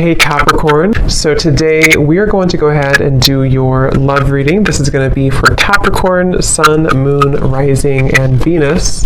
Hey Capricorn, so today we are going to go ahead and do your love reading. This is going to be for Capricorn, Sun, Moon, Rising, and Venus.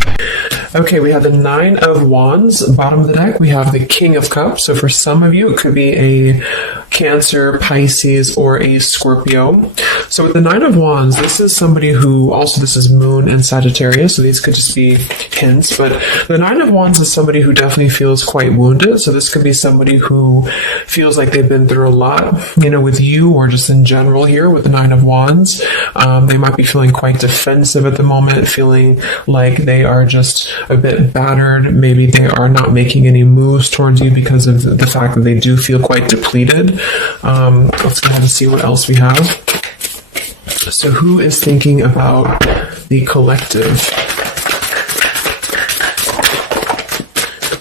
Okay, we have the Nine of Wands. Bottom of the deck, we have the King of Cups. So for some of you, it could be a Cancer, Pisces, or a Scorpio. So with the Nine of Wands, this is somebody who, also this is Moon and Sagittarius, so these could just be hints, but the Nine of Wands is somebody who definitely feels quite wounded. So this could be somebody who feels like they've been through a lot, with you or just in general here with the Nine of Wands. They might be feeling quite defensive at the moment, feeling like they are just a bit battered. Maybe they are not making any moves towards you because of the fact that they do feel quite depleted. Let's go ahead and see what else we have. So who is thinking about the collective?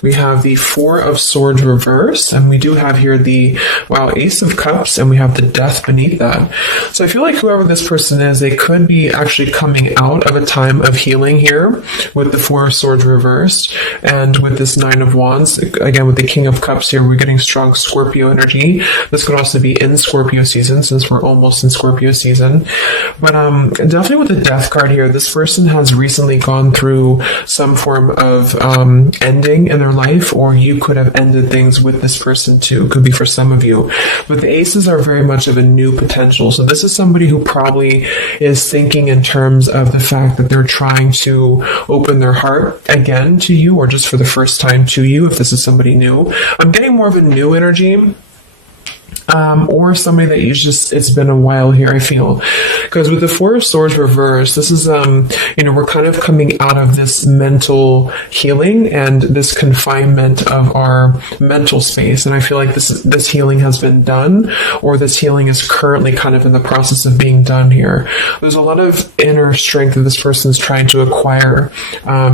We have the Four of Swords reverse, and we do have here the, Ace of Cups, and we have the Death beneath that. So I feel like whoever this person is, they could be actually coming out of a time of healing here with the Four of Swords reversed, and with this Nine of Wands, again with the King of Cups here, we're getting strong Scorpio energy. This could also be in Scorpio season, since we're almost in Scorpio season. But definitely with the Death card here, this person has recently gone through some form of ending in their life, or you could have ended things with this person too. Could be for some of you. But the aces are very much of a new potential. So this is somebody who probably is thinking in terms of the fact that they're trying to open their heart again to you, or just for the first time to you, if this is somebody new. I'm getting more of a new energy. Or somebody that it's been a while here, I feel. Because with the Four of Swords reversed, this is, we're kind of coming out of this mental healing and this confinement of our mental space. And I feel like this healing has been done, or this healing is currently kind of in the process of being done here. There's a lot of inner strength that this person is trying to acquire,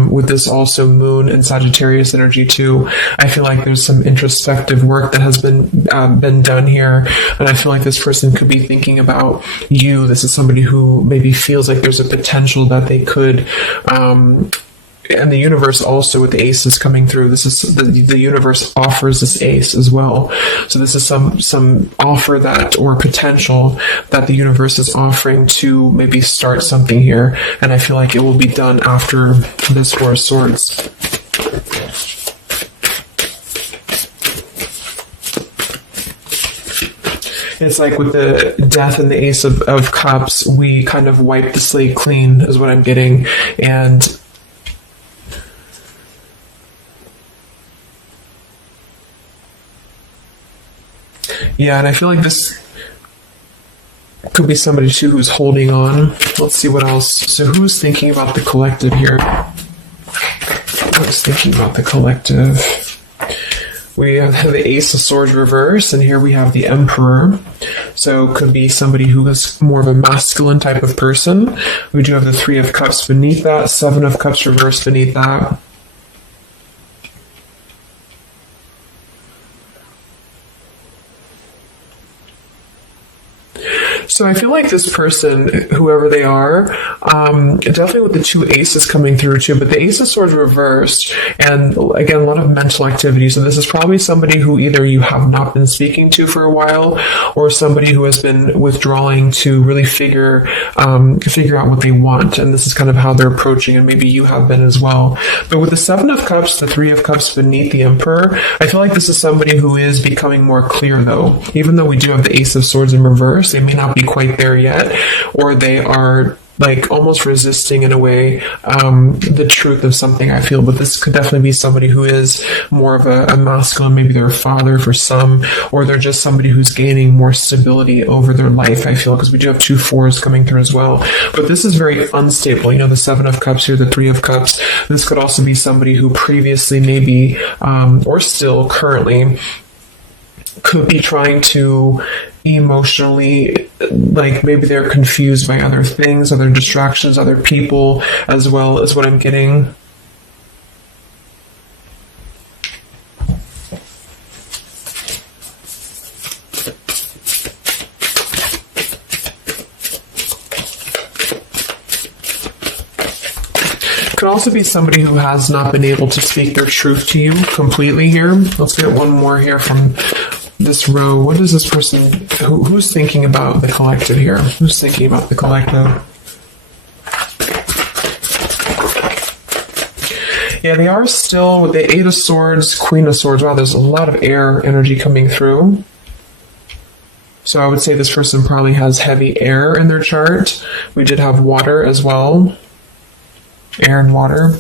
with this also Moon and Sagittarius energy too. I feel like there's some introspective work that has been done here. And I feel like this person could be thinking about you. This is somebody who maybe feels like there's a potential that they could, and the universe also with the aces coming through. This is the universe offers this ace as well. So this is some offer that, or potential that the universe is offering to maybe start something here. And I feel like it will be done after this Four of Swords. It's like with the Death and the Ace of Cups, we kind of wipe the slate clean, is what I'm getting. And yeah, and I feel like this could be somebody too who's holding on. Let's see what else. So who's thinking about the collective here? Who's thinking about the collective? We have the Ace of Swords reverse, and here we have the Emperor. So it could be somebody who is more of a masculine type of person. We do have the Three of Cups beneath that, Seven of Cups reversed beneath that. So I feel like this person, whoever they are, definitely with the two aces coming through too, but the Ace of Swords reversed, and again, a lot of mental activity. So this is probably somebody who either you have not been speaking to for a while, or somebody who has been withdrawing to really figure out what they want. And this is kind of how they're approaching, and maybe you have been as well. But with the Seven of Cups, the Three of Cups beneath the Emperor, I feel like this is somebody who is becoming more clear though. Even though we do have the Ace of Swords in reverse, they may not be quite there yet, or they are like almost resisting in a way the truth of something, I feel. But this could definitely be somebody who is more of a masculine. Maybe they're a father for some, or they're just somebody who's gaining more stability over their life, I feel, because we do have two fours coming through as well. But this is very unstable. The Seven of Cups here, the Three of Cups. This could also be somebody who previously maybe, or still currently, could be trying to emotionally, like maybe they're confused by other things, other distractions, other people as well, is what I'm getting. Could also be somebody who has not been able to speak their truth to you completely here. Let's get one more here from this row, what is this person, who's thinking about the collective here? Who's thinking about the collective? Yeah, they are still with the Eight of Swords, Queen of Swords. Wow, there's a lot of air energy coming through. So I would say this person probably has heavy air in their chart. We did have water as well. Air and water.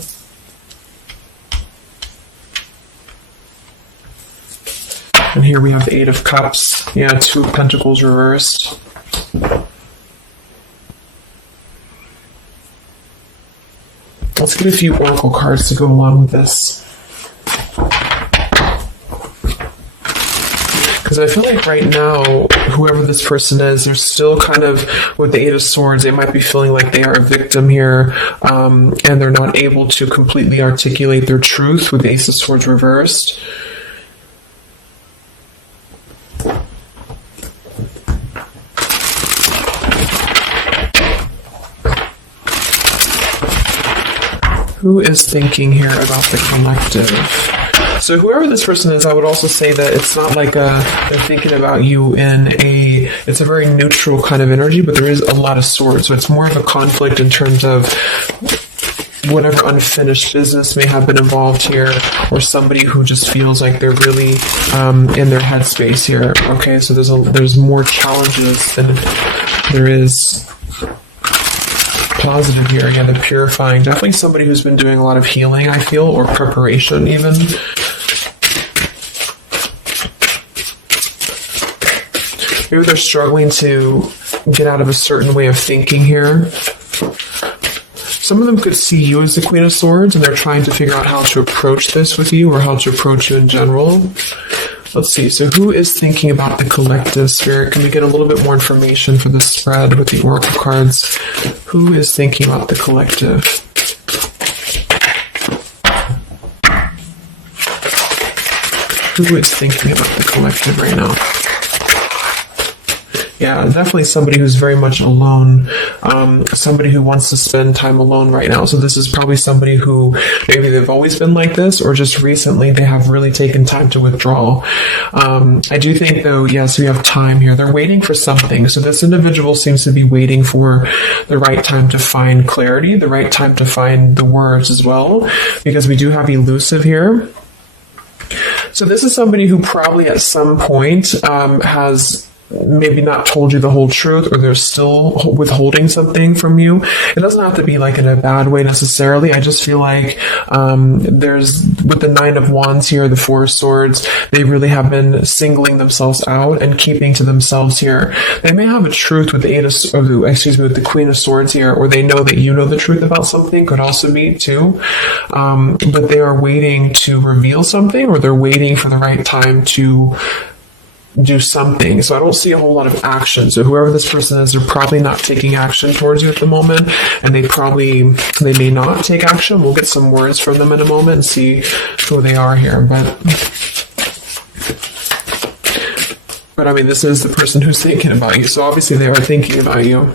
And here we have the Eight of Cups. Yeah, Two of Pentacles reversed. Let's get a few oracle cards to go along with this. Because I feel like right now, whoever this person is, they're still kind of, with the Eight of Swords, they might be feeling like they are a victim here, and they're not able to completely articulate their truth with the Ace of Swords reversed. Who is thinking here about the collective? So whoever this person is, I would also say that it's not like they're thinking about you it's a very neutral kind of energy, but there is a lot of swords. So it's more of a conflict in terms of whatever unfinished business may have been involved here, or somebody who just feels like they're really in their headspace here. Okay, so there's more challenges than there is positive here. Again, the purifying. Definitely somebody who's been doing a lot of healing, I feel, or preparation even. Maybe they're struggling to get out of a certain way of thinking here. Some of them could see you as the Queen of Swords, and they're trying to figure out how to approach this with you, or how to approach you in general. Let's see. So who is thinking about the collective, Spirit? Can we get a little bit more information for the spread with the oracle cards? Who is thinking about the collective? Who is thinking about the collective right now? Yeah, definitely somebody who's very much alone, somebody who wants to spend time alone right now. So this is probably somebody who maybe they've always been like this, or just recently they have really taken time to withdraw. I do think, though, yes, we have time here. They're waiting for something. So this individual seems to be waiting for the right time to find clarity, the right time to find the words as well, because we do have elusive here. So this is somebody who probably at some point has maybe not told you the whole truth, or they're still withholding something from you. It doesn't have to be like in a bad way necessarily. I just feel like there's, with the Nine of Wands here, the Four of Swords, they really have been singling themselves out and keeping to themselves here. They may have a truth with the with the Queen of Swords here, or they know that you know the truth about something, could also be too. But they are waiting to reveal something, or they're waiting for the right time to do something. So I don't see a whole lot of action. So whoever this person is, they're probably not taking action towards you at the moment, and they may not take action. We'll get some words from them in a moment and see who they are here. But I mean, this is the person who's thinking about you. So obviously they are thinking about you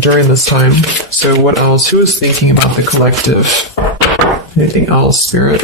during this time. So what else? Who is thinking about the collective? Anything else, Spirit?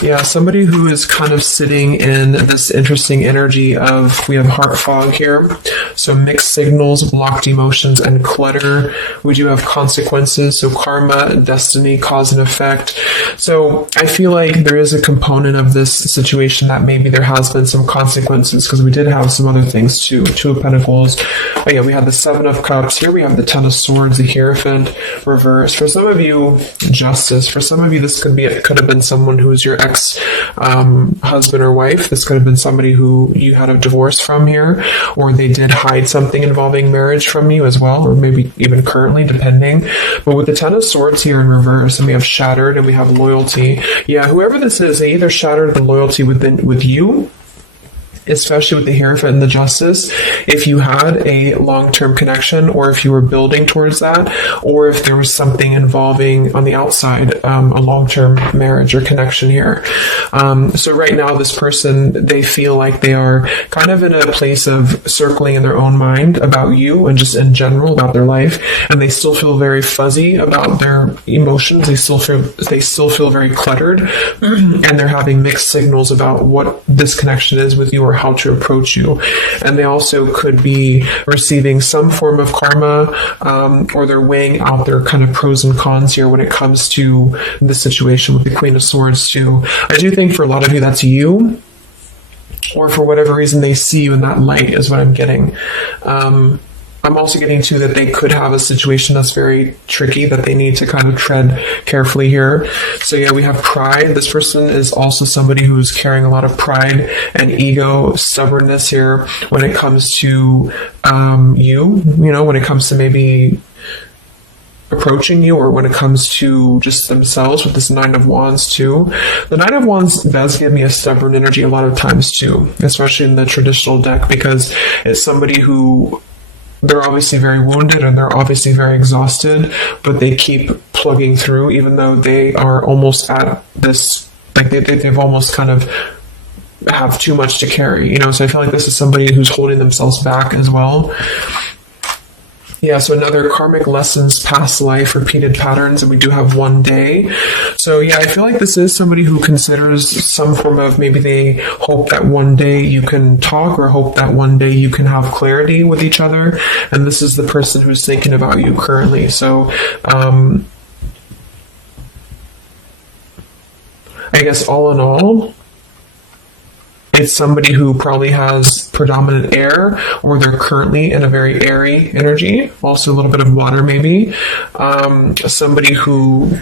Yeah, somebody who is kind of sitting in this interesting energy of, we have heart fog here. So mixed signals, blocked emotions, and clutter. We do have consequences. So karma, destiny, cause and effect. So I feel like there is a component of this situation that maybe there has been some consequences, because we did have some other things too. Two of Pentacles. But yeah, we have the Seven of Cups. Here we have the Ten of Swords, the Hierophant reverse. For some of you, Justice. For some of you, this could have been someone who is your ex-husband or wife. This could have been somebody who you had a divorce from here, or they did hide something involving marriage from you as well, or maybe even currently, depending. But with the Ten of Swords here in reverse, and we have shattered, and we have loyalty. Yeah, whoever this is, they either shattered the loyalty with you, especially with the Hierophant and the Justice, if you had a long-term connection, or if you were building towards that, or if there was something involving on the outside, a long-term marriage or connection here. So right now, this person, they feel like they are kind of in a place of circling in their own mind about you and just in general about their life, and they still feel very fuzzy about their emotions. They still feel very cluttered, and they're having mixed signals about what this connection is with you or how to approach you. And they also could be receiving some form of karma, or they're weighing out their kind of pros and cons here when it comes to this situation with the Queen of Swords too. I do think for a lot of you that's you, or for whatever reason they see you in that light is what I'm getting. I'm also getting to that they could have a situation that's very tricky that they need to kind of tread carefully here. So yeah, we have pride. This person is also somebody who's carrying a lot of pride and ego, stubbornness here when it comes to when it comes to maybe approaching you, or when it comes to just themselves with this Nine of Wands too. The Nine of Wands does give me a stubborn energy a lot of times too, especially in the traditional deck, because it's somebody who, they're obviously very wounded and they're obviously very exhausted, but they keep plugging through even though they are almost at this, like they've almost kind of have too much to carry, so I feel like this is somebody who's holding themselves back as well. Yeah, so another karmic lessons, past life, repeated patterns, and we do have one day. So yeah, I feel like this is somebody who considers some form of, maybe they hope that one day you can talk, or hope that one day you can have clarity with each other. And this is the person who's thinking about you currently. So I guess all in all, it's somebody who probably has predominant air, or they're currently in a very airy energy, also a little bit of water maybe. Somebody who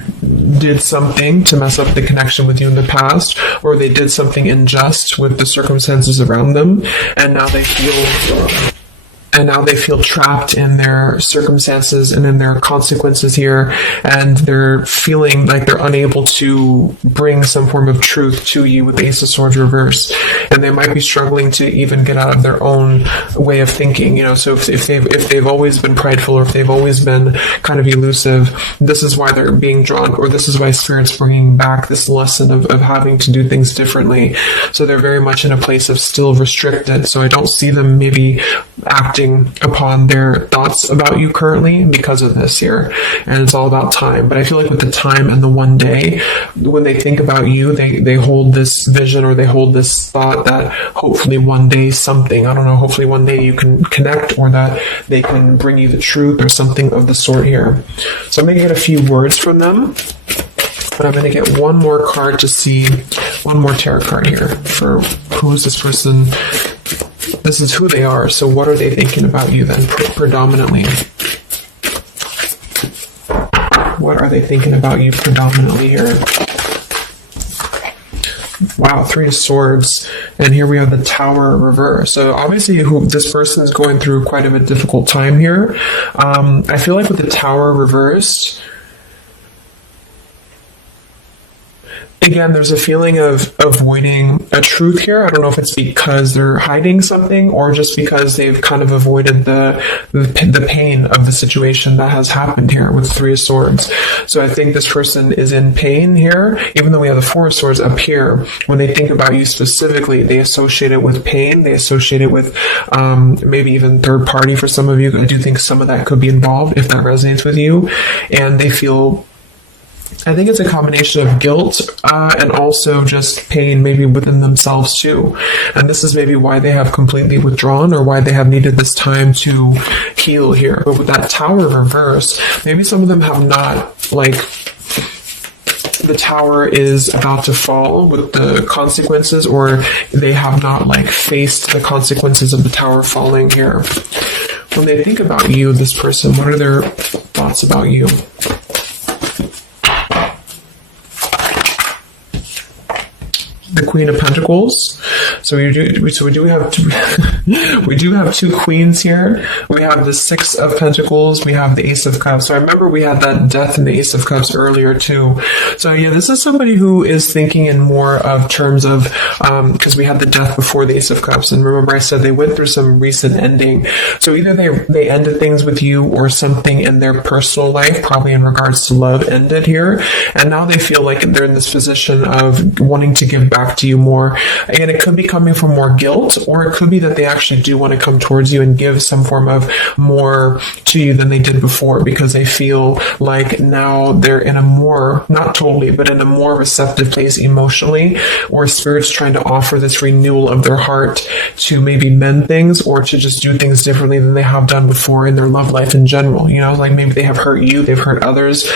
did something to mess up the connection with you in the past, or they did something unjust with the circumstances around them, and now they feel trapped in their circumstances and in their consequences here, and they're feeling like they're unable to bring some form of truth to you with the Ace of Swords reverse, and they might be struggling to even get out of their own way of thinking. So if they've always been prideful, or if they've always been kind of elusive, this is why they're being drawn, or this is why Spirit's bringing back this lesson of having to do things differently. So they're very much in a place of still restricted. So I don't see them maybe acting upon their thoughts about you currently because of this here, and it's all about time. But I feel like with the time and the one day, when they think about you, they hold this vision, or they hold this thought that hopefully one day hopefully one day you can connect, or that they can bring you the truth or something of the sort here. So I'm going to get a few words from them, but I'm going to get one more card to see, one more tarot card here for who is this person. This is who they are. So what are they thinking about you then, predominantly? What are they thinking about you predominantly here? Wow, Three of Swords. And here we have the Tower reverse. So obviously this person is going through quite of a difficult time here. I feel like with the Tower reversed, again, there's a feeling of avoiding a truth here. I don't know if it's because they're hiding something, or just because they've kind of avoided the pain of the situation that has happened here with Three of Swords. So I think this person is in pain here, even though we have the Four of Swords up here. When they think about you specifically, they associate it with pain. They associate it with maybe even third party for some of you. I do think some of that could be involved if that resonates with you. And they feel, I think it's a combination of guilt and also just pain maybe within themselves too. And this is maybe why they have completely withdrawn, or why they have needed this time to heal here. But with that Tower reverse, maybe some of them have not, like, the Tower is about to fall with the consequences, or they have not faced the consequences of the Tower falling here. When they think about you, this person, what are their thoughts about you? the Queen of Pentacles. So we do have two, we do have two queens here. We have the Six of Pentacles. We have the Ace of Cups. So I remember we had that Death and the Ace of Cups earlier too. So yeah, this is somebody who is thinking in more of terms of, because we had the Death before the Ace of Cups. And remember I said they went through some recent ending. So either they ended things with you, or something in their personal life, probably in regards to love, ended here. And now they feel like they're in this position of wanting to give back to you more. And it could be coming from more guilt, or it could be that they actually do want to come towards you and give some form of more to you than they did before, because they feel like now they're in a more, not totally, but in a more receptive place emotionally, or Spirit's trying to offer this renewal of their heart to maybe mend things, or to just do things differently than they have done before in their love life in general. You know, like maybe they have hurt you, they've hurt others.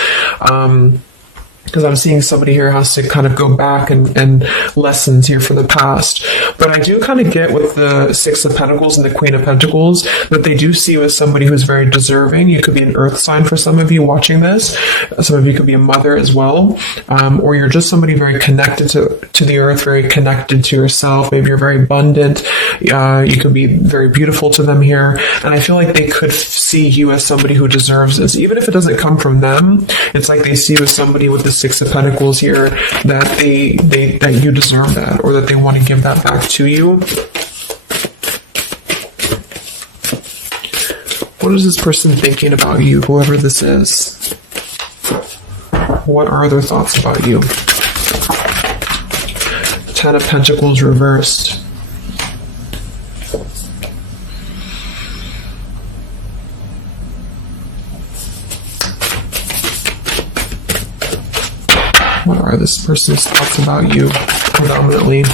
Because I'm seeing somebody here has to kind of go back and lessons here for the past. But I do kind of get with the Six of Pentacles and the Queen of Pentacles that they do see you as somebody who's very deserving. You could be an earth sign for some of you watching this. Some of you could be a mother as well. Or you're just somebody very connected to the earth, very connected to yourself. Maybe you're very abundant. You could be very beautiful to them here. And I feel like they could see you as somebody who deserves this. Even if it doesn't come from them, it's like they see you as somebody with the Six of Pentacles here, that that you deserve that, or that they want to give that back to you. What is this person thinking about you, whoever this is? What are their thoughts about you? Ten of Pentacles reversed. What are this person's thoughts about you, predominantly?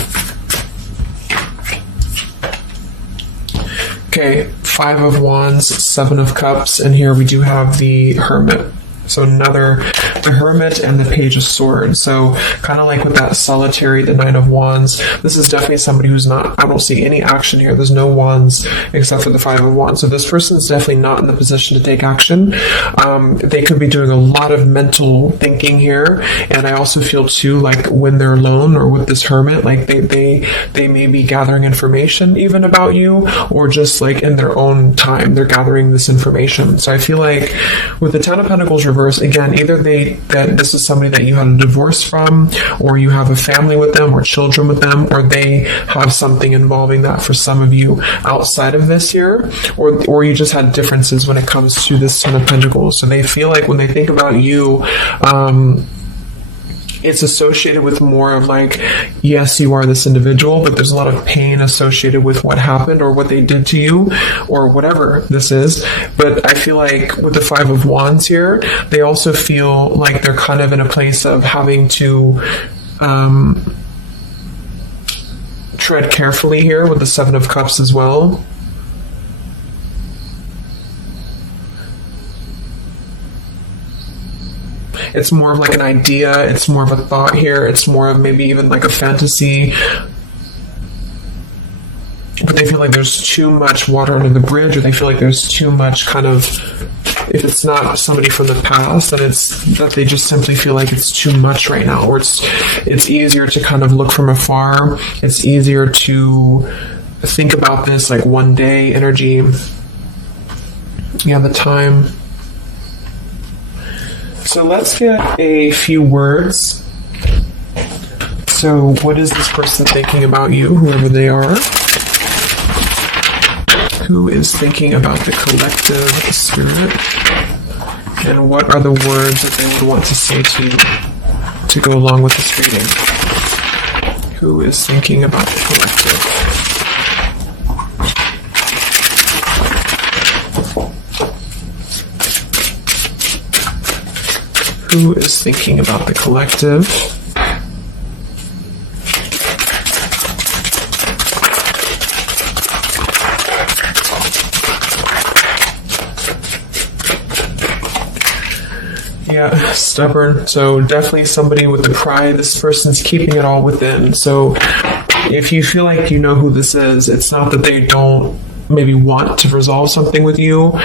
Okay, Five of Wands, Seven of Cups, and here we do have the Hermit. So the Hermit and the Page of Swords. So kind of like with that solitary, the Nine of Wands, this is definitely somebody who's not, I don't see any action here. There's no wands except for the Five of Wands. So this person is definitely not in the position to take action. They could be doing a lot of mental thinking here. And I also feel too, like when they're alone or with this Hermit, like they may be gathering information even about you, or just like in their own time, they're gathering this information. So I feel like with the Ten of Pentacles reverse, again, either that this is somebody that you had a divorce from, or you have a family with them, or children with them, or they have something involving that for some of you outside of this year, or you just had differences when it comes to this Ten of Pentacles. So they feel like when they think about you, it's associated with more of like, yes, you are this individual, but there's a lot of pain associated with what happened or what they did to you or whatever this is. But I feel like with the Five of Wands here, they also feel like they're kind of in a place of having to tread carefully here with the Seven of Cups as well. It's more of like an idea, it's more of a thought here, it's more of maybe even like a fantasy. But they feel like there's too much water under the bridge, or they feel like there's too much kind of, if it's not somebody from the past, then it's that they just simply feel like it's too much right now, or it's easier to kind of look from afar, it's easier to think about this like one day energy. Yeah, the time. So let's get a few words. So what is this person thinking about you, whoever they are? Who is thinking about the collective spirit? And what are the words that they would want to say to you to go along with this reading? Who is thinking about the collective? Who is thinking about the collective? Yeah, stubborn. So definitely somebody with the pride. This person's keeping it all within. So if you feel like you know who this is, it's not that they don't maybe want to resolve something with you,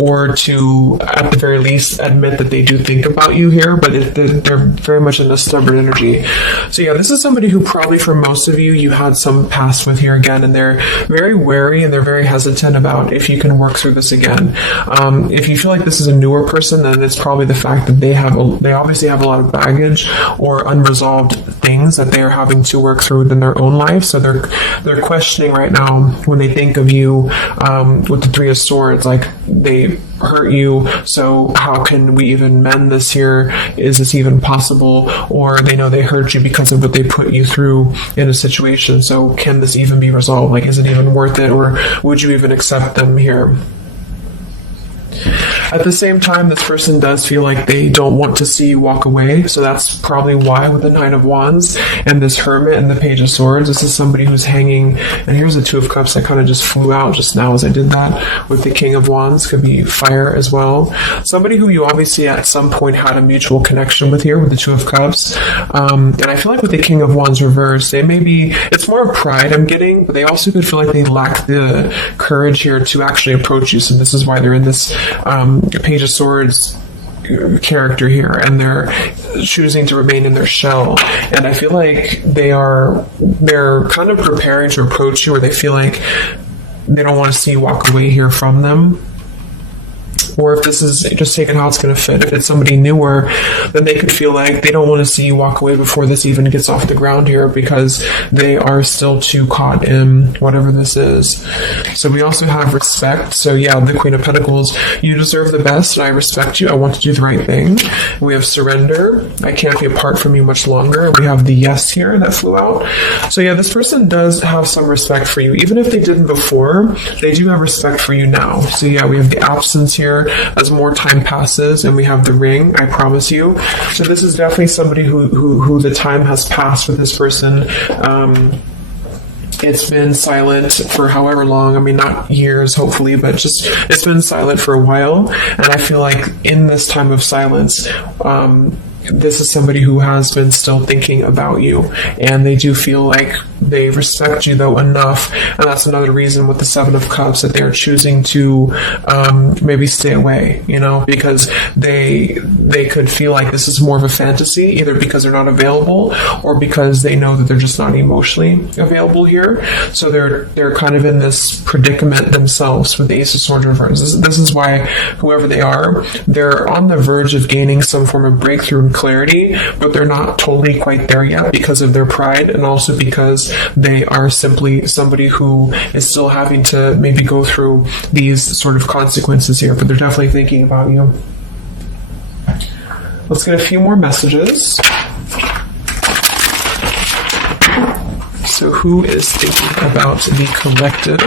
or to, at the very least, admit that they do think about you here, but they're very much in a stubborn energy. So yeah, this is somebody who probably for most of you, you had some past with here again, and they're very wary and they're very hesitant about if you can work through this again. If you feel like this is a newer person, then it's probably the fact that they obviously have a lot of baggage or unresolved things that they are having to work through in their own life. So they're questioning right now when they think of you with the Three of Swords, like they hurt you, so how can we even mend this here? Is this even possible? Or they know they hurt you because of what they put you through in a situation, so can this even be resolved? Like, is it even worth it, or would you even accept them here? At the same time, this person does feel like they don't want to see you walk away, so that's probably why with the Nine of Wands and this Hermit and the Page of Swords, this is somebody who's hanging, and here's the Two of Cups that kind of just flew out just now as I did that, with the King of Wands, could be fire as well. Somebody who you obviously at some point had a mutual connection with here with the Two of Cups, and I feel like with the King of Wands reverse, they may be, it's more of pride I'm getting, but they also could feel like they lack the courage here to actually approach you, so this is why they're in this Page of Swords character here, and they're choosing to remain in their shell. And I feel like they're kind of preparing to approach you, or they feel like they don't want to see you walk away here from them. Or if this is just taking how it's going to fit, if it's somebody newer, then they could feel like they don't want to see you walk away before this even gets off the ground here, because they are still too caught in whatever this is. So we also have respect. So yeah, the Queen of Pentacles, you deserve the best, and I respect you. I want to do the right thing. We have surrender. I can't be apart from you much longer. We have the yes here that flew out. So yeah, this person does have some respect for you. Even if they didn't before, they do have respect for you now. So yeah, we have the absence here as more time passes, and we have the Ring, I promise you. So this is definitely somebody who the time has passed with this person. It's been silent for however long, I mean, not years, hopefully, but just it's been silent for a while. And I feel like in this time of silence, this is somebody who has been still thinking about you, and they do feel like they respect you though enough, and that's another reason with the Seven of Cups that they're choosing to maybe stay away, because they could feel like this is more of a fantasy, either because they're not available or because they know that they're just not emotionally available here. So they're kind of in this predicament themselves with the Ace of Swords reverse. This is why whoever they are, they're on the verge of gaining some form of breakthrough and clarity, but they're not totally quite there yet because of their pride, and also because they are simply somebody who is still having to maybe go through these sort of consequences here, but they're definitely thinking about you. Let's get a few more messages. So who is thinking about the collective?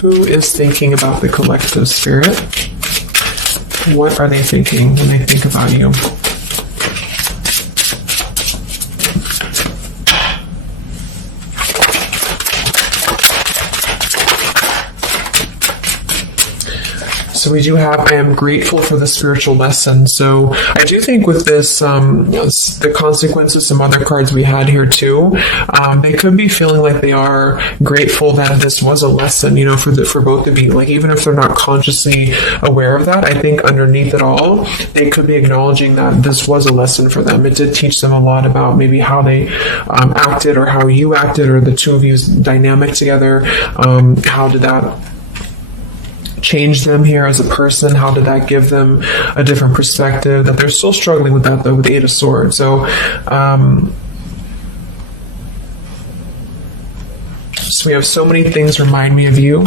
Who is thinking about the collective, Spirit? What are they thinking when they think about you? So we do have, I am grateful for the spiritual lesson. So I do think with this, the consequences, some other cards we had here too, they could be feeling like they are grateful that this was a lesson, for both of you. Like, even if they're not consciously aware of that, I think underneath it all, they could be acknowledging that this was a lesson for them. It did teach them a lot about maybe how they acted, or how you acted, or the two of you's dynamic together. How did that change them here as a person? How did that give them a different perspective? That they're still struggling with that though, with the Eight of Swords. So we have so many things remind me of you.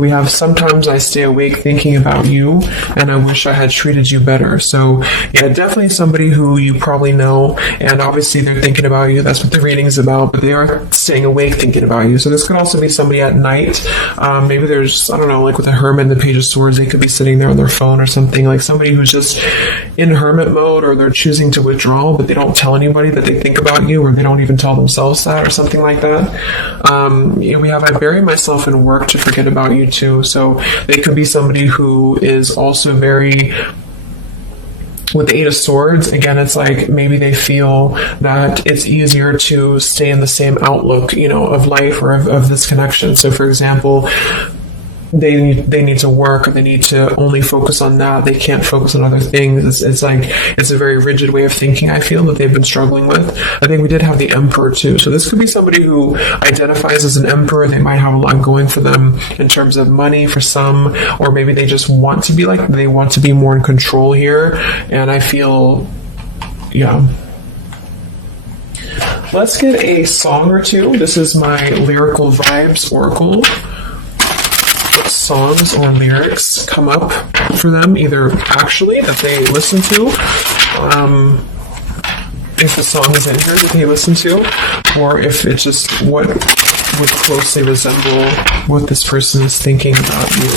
We have sometimes I stay awake thinking about you and I wish I had treated you better. So yeah, definitely somebody who you probably know, and obviously they're thinking about you. That's what the reading is about, but they are staying awake thinking about you. So this could also be somebody at night. Maybe there's, I don't know, like with the Hermit and the Page of Swords, they could be sitting there on their phone or something, like somebody who's just in hermit mode, or they're choosing to withdraw, but they don't tell anybody that they think about you, or they don't even tell themselves that, or something like that. We have I bury myself in work to forget about you too. So they could be somebody who is also very, with the Eight of Swords, again, it's like maybe they feel that it's easier to stay in the same outlook, of life or of this connection. So for example, they need to work, or they need to only focus on that. They can't focus on other things. It's like, it's a very rigid way of thinking, I feel, that they've been struggling with. I think we did have the Emperor too. So this could be somebody who identifies as an Emperor. They might have a lot going for them in terms of money for some, or maybe they just want to be they want to be more in control here. And I feel, yeah. Let's get a song or two. This is my Lyrical Vibes Oracle. Songs or lyrics come up for them, either actually that they listen to, if the song is in here that they listen to, or if it's just what would closely resemble what this person is thinking about you.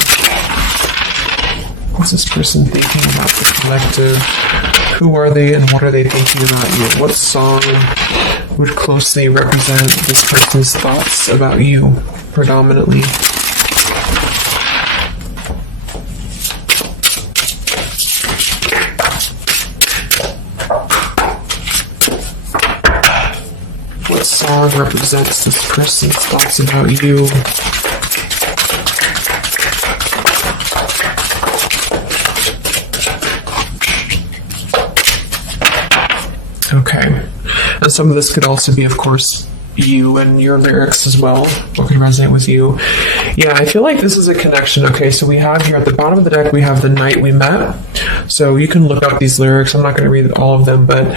What's this person thinking about the collective? Who are they and what are they thinking about you? What song would closely represent this person's thoughts about you predominantly? What song represents this person's thoughts about you? Okay. And some of this could also be, of course, you and your lyrics as well. What can resonate with you? Yeah, I feel like this is a connection. Okay, so we have here at the bottom of the deck, we have The Night We Met. So you can look up these lyrics. I'm not going to read all of them, but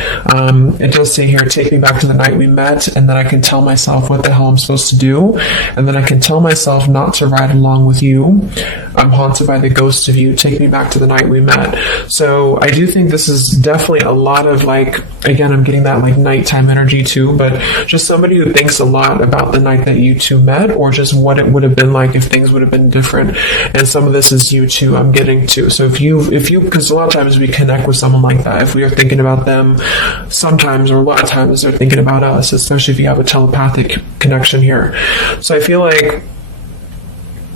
it does say here, take me back to the night we met, and then I can tell myself what the hell I'm supposed to do, and then I can tell myself not to ride along with you. I'm haunted by the ghost of you. Take me back to the night we met. So I do think this is definitely a lot of, like, again, I'm getting that like nighttime energy too, but just somebody who thinks a lot about the night that you two met, or just what it would have been like if things would have been different. And some of this is you too, I'm getting to. So if you, because a lot of times we connect with someone like that. If we are thinking about them, sometimes, or a lot of times, they're thinking about us, especially if you have a telepathic connection here. So I feel like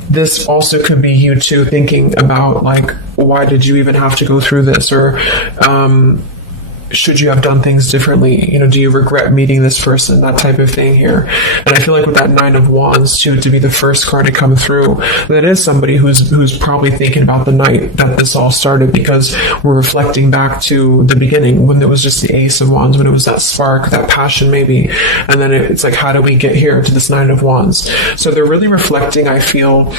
this also could be you too thinking about, like, why did you even have to go through this? Or should you have done things differently? Do you regret meeting this person? That type of thing here. And I feel like with that Nine of Wands too, to be the first card to come through, that is somebody who's probably thinking about the night that this all started, because we're reflecting back to the beginning when it was just the Ace of Wands, when it was that spark, that passion maybe. And then it's like, how do we get here to this Nine of Wands? So they're really reflecting, I feel,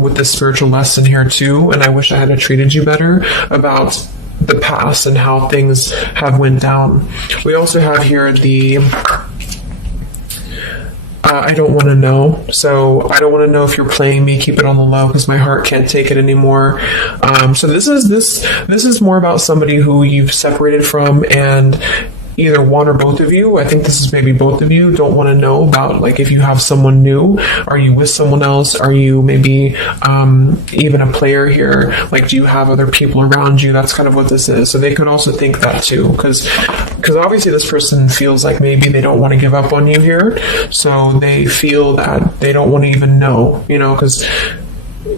with this spiritual lesson here too. And I wish I had treated you better, about the past and how things have went down. We also have here the I don't want to know. So I don't want to know if you're playing me. Keep it on the low because my heart can't take it anymore. So this is more about somebody who you've separated from, and either one or both of you, I think this is maybe both of you, don't want to know about, like, if you have someone new. Are you with someone else? Are you maybe even a player here? Like, do you have other people around you? That's kind of what this is. So they could also think that too, because obviously this person feels like maybe they don't want to give up on you here. So they feel that they don't want to even know, because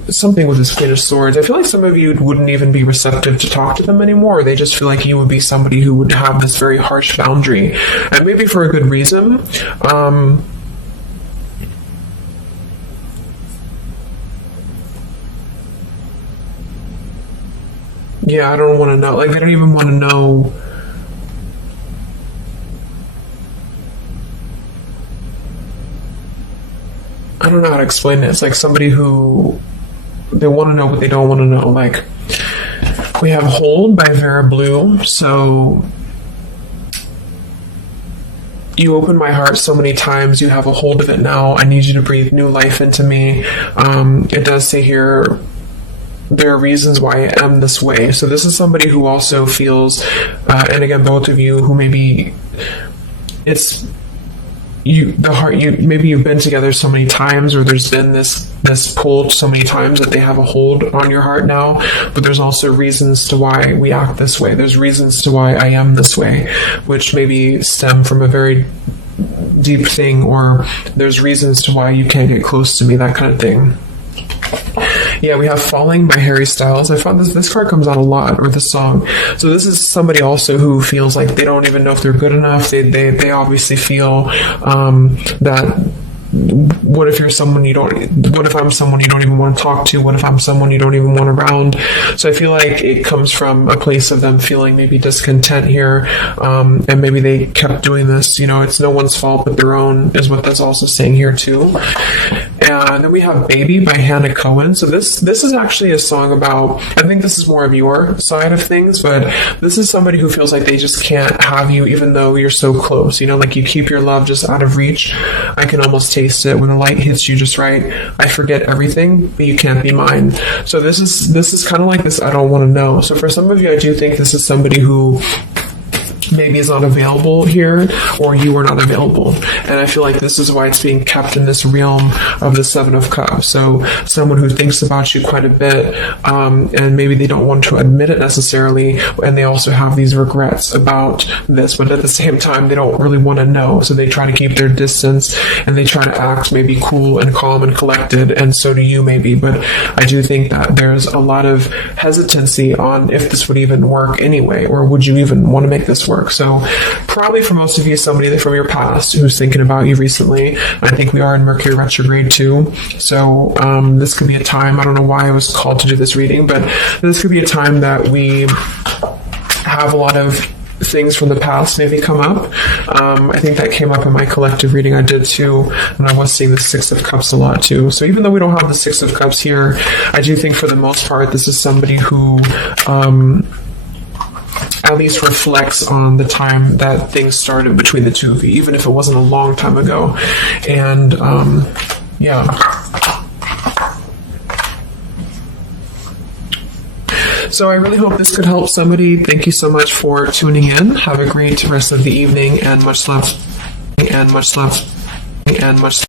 something with this Queen of Swords, I feel like some of you wouldn't even be receptive to talk to them anymore. They just feel like you would be somebody who would have this very harsh boundary, and maybe for a good reason. Yeah, I don't want to know. Like, they don't even want to know. I don't know how to explain it. It's like somebody who, they want to know but they don't want to know. Like, we have Hold by Vera Blue. So you opened my heart so many times. You have a hold of it now. I need you to breathe new life into me. It does say here, there are reasons why I am this way. So this is somebody who also feels, and again, both of you who maybe it's maybe you've been together so many times, or there's been this pull so many times that they have a hold on your heart now. But there's also reasons to why we act this way. There's reasons to why I am this way, which maybe stem from a very deep thing, or there's reasons to why you can't get close to me, that kind of thing. Yeah, we have Falling by Harry Styles. I found this card comes out a lot, or this song. So this is somebody also who feels like they don't even know if they're good enough. They obviously feel that what if you're someone you don't, what if I'm someone you don't even want to talk to? What if I'm someone you don't even want around? So I feel like it comes from a place of them feeling maybe discontent here, and maybe they kept doing this. You know, it's no one's fault but their own, is what that's also saying here too. And then we have Baby by Hannah Cohen. So this is actually a song about, I think this is more of your side of things, but this is somebody who feels like they just can't have you even though you're so close. You know, like you keep your love just out of reach. I can almost taste it when the light hits you just right. I forget everything, but you can't be mine. So this is kind of like this I don't want to know. So for some of you, I do think this is somebody who maybe is not available here, or you are not available. And I feel like this is why it's being kept in this realm of the Seven of Cups. So someone who thinks about you quite a bit, and maybe they don't want to admit it necessarily, and they also have these regrets about this, but at the same time, they don't really want to know. So they try to keep their distance, and they try to act maybe cool and calm and collected, and so do you maybe. But I do think that there's a lot of hesitancy on if this would even work anyway, or would you even want to make this work? So probably for most of you, somebody from your past who's thinking about you recently. I think we are in Mercury retrograde too. So this could be a time, I don't know why I was called to do this reading, but this could be a time that we have a lot of things from the past maybe come up. I think that came up in my collective reading I did too, and I was seeing the Six of Cups a lot too. So even though we don't have the Six of Cups here, I do think for the most part this is somebody who at least reflects on the time that things started between the two of you, even if it wasn't a long time ago. And yeah. So I really hope this could help somebody. Thank you so much for tuning in. Have a great rest of the evening, and much love, and much love, and much love.